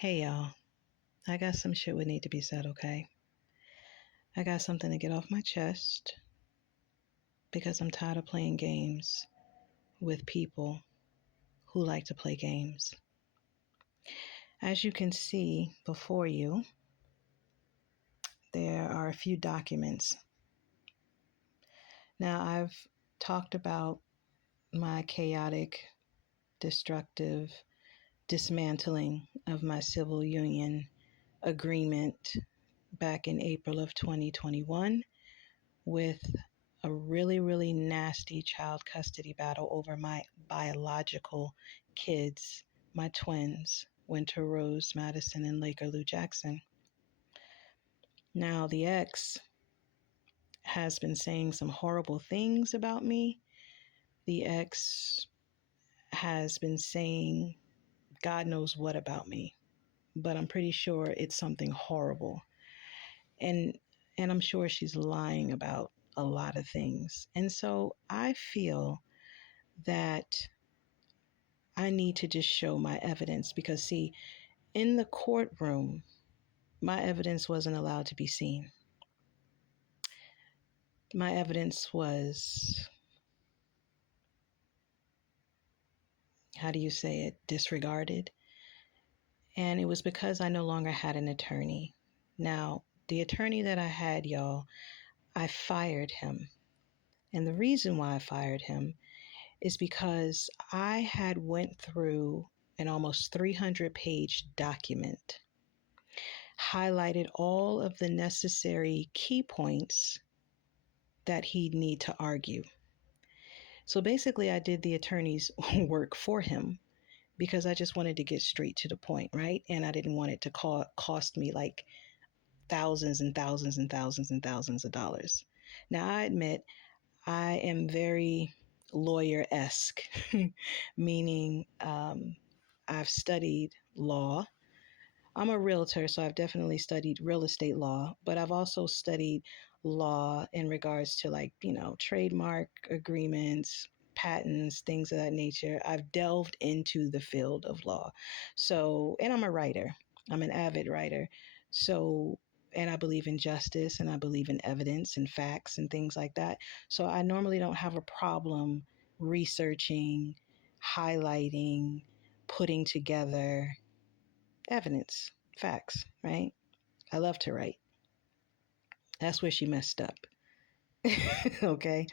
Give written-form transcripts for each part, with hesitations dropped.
Hey y'all, I got some shit would need to be said, okay? I got something to get off my chest because I'm tired of playing games with people who like to play games. As you can see before you, there are a few documents. Now, I've talked about my chaotic, destructive dismantling of my civil union agreement back in April of 2021 with a really, really nasty child custody battle over my biological kids, my twins, Winter Rose Madison and Laker Lou Jackson. Now, the ex has been saying some horrible things about me. The ex has been saying God knows what about me, but I'm pretty sure it's something horrible. And I'm sure she's lying about a lot of things. And so I feel that I need to just show my evidence because, see, in the courtroom, my evidence wasn't allowed to be seen. My evidence was, how do you say it, disregarded. And it was because I no longer had an attorney. Now, the attorney that I had, y'all, I fired him. And the reason why I fired him is because I had went through an almost 300-page document, highlighted all of the necessary key points that he'd need to argue. So basically, I did the attorney's work for him because I just wanted to get straight to the point, right? And I didn't want it to cost me like thousands and thousands and thousands and thousands of dollars. Now, I admit I am very lawyer-esque, meaning I've studied law. I'm a realtor, so I've definitely studied real estate law, but I've also studied law in regards to, like, trademark agreements, patents, things of that nature. I've delved into the field of law. So, and I'm a writer. I'm an avid writer. So, and I believe in justice and I believe in evidence and facts and things like that. So I normally don't have a problem researching, highlighting, putting together evidence, facts, right? I love to write. That's where she messed up. Okay.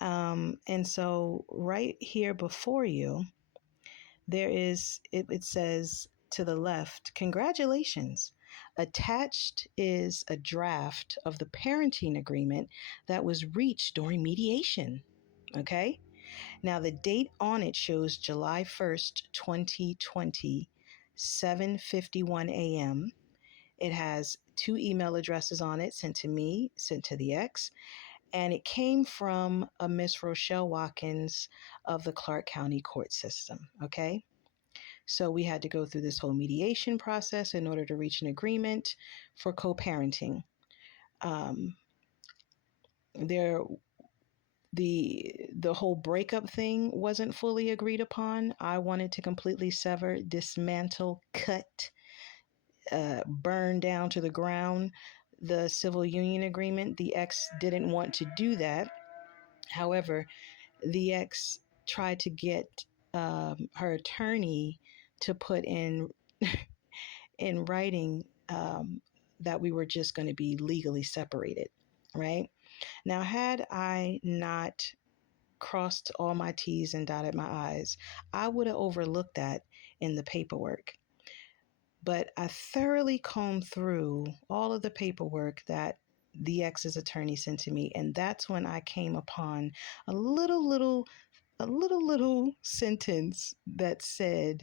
And so right here before you, there is, it says to the left, congratulations. Attached is a draft of the parenting agreement that was reached during mediation. Okay. Now, the date on it shows July 1st, 2020, 7:51 a.m. It has 2 email addresses on it, sent to me, sent to the ex, and it came from a Miss Rochelle Watkins of the Clark County court system, okay? So we had to go through this whole mediation process in order to reach an agreement for co-parenting. There the whole breakup thing wasn't fully agreed upon. I wanted to completely sever, dismantle, cut, burn down to the ground the civil union agreement. The ex didn't want to do that. However, the ex tried to get her attorney to put in in writing that we were just going to be legally separated, right? Now, had I not crossed all my T's and dotted my I's, I would have overlooked that in the paperwork. But I thoroughly combed through all of the paperwork that the ex's attorney sent to me, and that's when I came upon a little sentence that said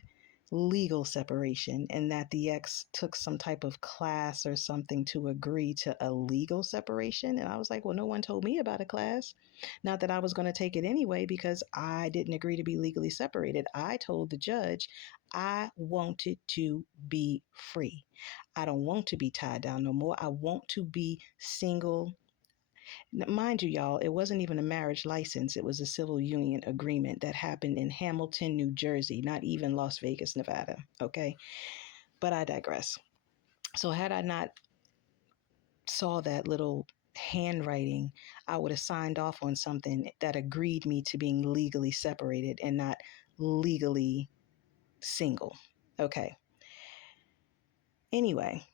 legal separation, and that the ex took some type of class or something to agree to a legal separation. And I was like, well, no one told me about a class. Not that I was going to take it anyway, because I didn't agree to be legally separated. I told the judge I wanted to be free. I don't want to be tied down no more. I want to be single. Mind you, y'all, it wasn't even a marriage license. It was a civil union agreement that happened in Hamilton, New Jersey, not even Las Vegas, Nevada. Okay. But I digress. So had I not saw that little handwriting, I would have signed off on something that agreed me to being legally separated and not legally single. Okay. Anyway,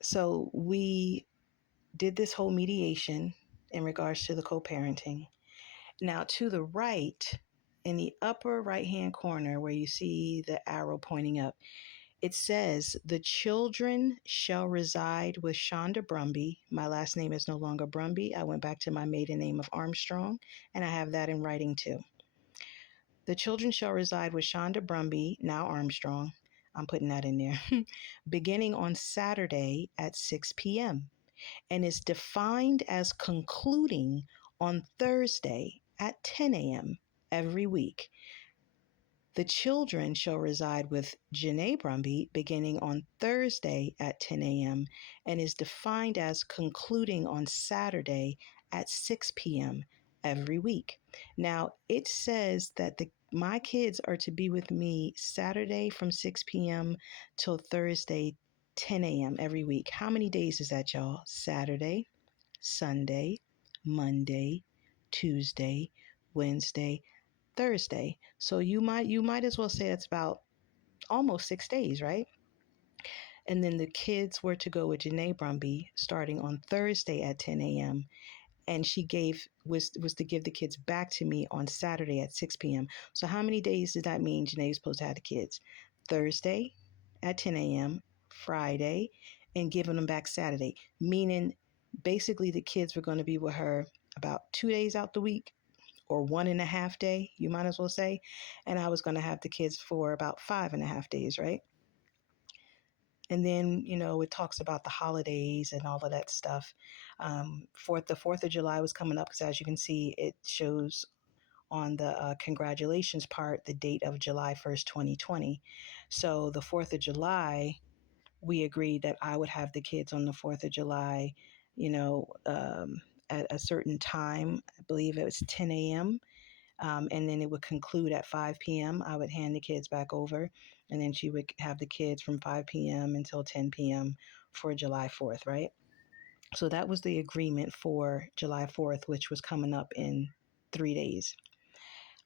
so we did this whole mediation in regards to the co-parenting. Now, to the right, in the upper right hand corner where you see the arrow pointing up, it says, "The children shall reside with Shanda Brumby." My last name is no longer Brumby. I went back to my maiden name of Armstrong, and I have that in writing too. "The children shall reside with Shanda Brumby, now Armstrong." I'm putting that in there. "Beginning on Saturday at 6 p.m. and is defined as concluding on Thursday at 10 a.m. every week. The children shall reside with Janae Brumby beginning on Thursday at 10 a.m. and is defined as concluding on Saturday at 6 p.m. every week. Now, it says that my kids are to be with me Saturday from 6 p.m. till Thursday 10 a.m. every week. How many days is that, y'all? Saturday, Sunday, Monday, Tuesday, Wednesday, Thursday. So you might as well say it's about almost 6 days, right? And then the kids were to go with Janae Brumby starting on Thursday at 10 a.m. And she was to give the kids back to me on Saturday at 6 p.m. So how many days does that mean Janae was supposed to have the kids? Thursday at 10 a.m., Friday, and giving them back Saturday. Meaning basically the kids were going to be with her about 2 days out the week, or 1.5 day, you might as well say. And I was going to have the kids for about 5.5 days, right? And then, it talks about the holidays and all of that stuff. The 4th of July was coming up because, as you can see, it shows on the congratulations part the date of July 1st, 2020. So the 4th of July, we agreed that I would have the kids on the 4th of July, at a certain time. I believe it was 10 a.m. And then it would conclude at 5 p.m. I would hand the kids back over, and then she would have the kids from 5 p.m. until 10 p.m. for July 4th, right? So that was the agreement for July 4th, which was coming up in 3 days.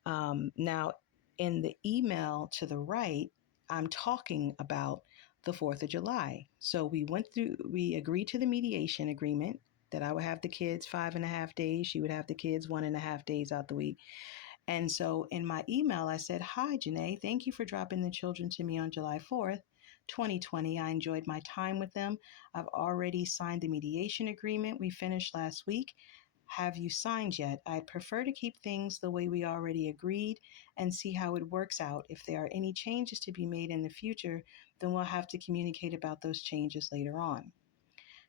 Now, in the email to the right, I'm talking about the 4th of July. So we agreed to the mediation agreement that I would have the kids 5.5 days. She would have the kids 1.5 days out the week. And so in my email, I said, "Hi, Janae. Thank you for dropping the children to me on July 4th, 2020. I enjoyed my time with them. I've already signed the mediation agreement we finished last week. Have you signed yet? I'd prefer to keep things the way we already agreed and see how it works out. If there are any changes to be made in the future, then we'll have to communicate about those changes later on."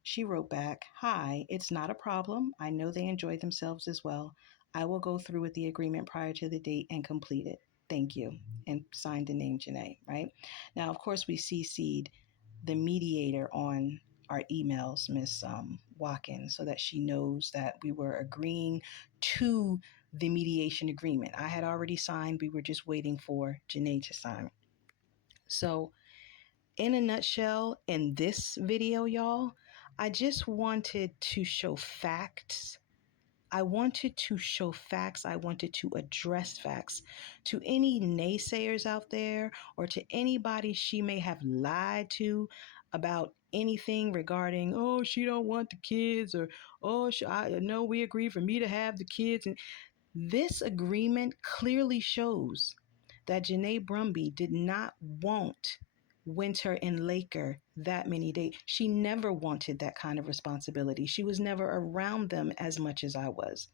She wrote back, "Hi, it's not a problem. I know they enjoyed themselves as well. I will go through with the agreement prior to the date and complete it. Thank you." And signed the name Janae, right? Now, of course, we CC'd the mediator on our emails, Miss Watkins, so that she knows that we were agreeing to the mediation agreement. I had already signed. We were just waiting for Janae to sign. So, in a nutshell, in this video, y'all, I just wanted to show facts. I wanted to show facts. I wanted to address facts to any naysayers out there, or to anybody she may have lied to about anything regarding, "Oh, she don't want the kids," or, "Oh, I know we agreed for me to have the kids." And this agreement clearly shows that Janae Brumby did not want Winter and Laker that many days. She never wanted that kind of responsibility. She was never around them as much as I was.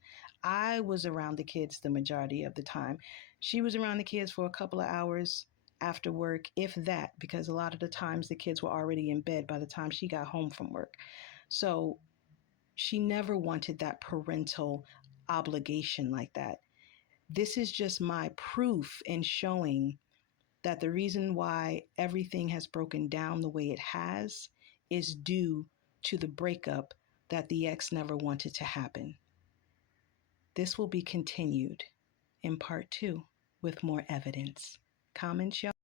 I was around the kids the majority of the time. She was around the kids for a couple of hours after work, if that, because a lot of the times the kids were already in bed by the time she got home from work. So she never wanted that parental obligation like that. This is just my proof in showing that the reason why everything has broken down the way it has is due to the breakup that the ex never wanted to happen. This will be continued in part 2 with more evidence. Comments, y'all?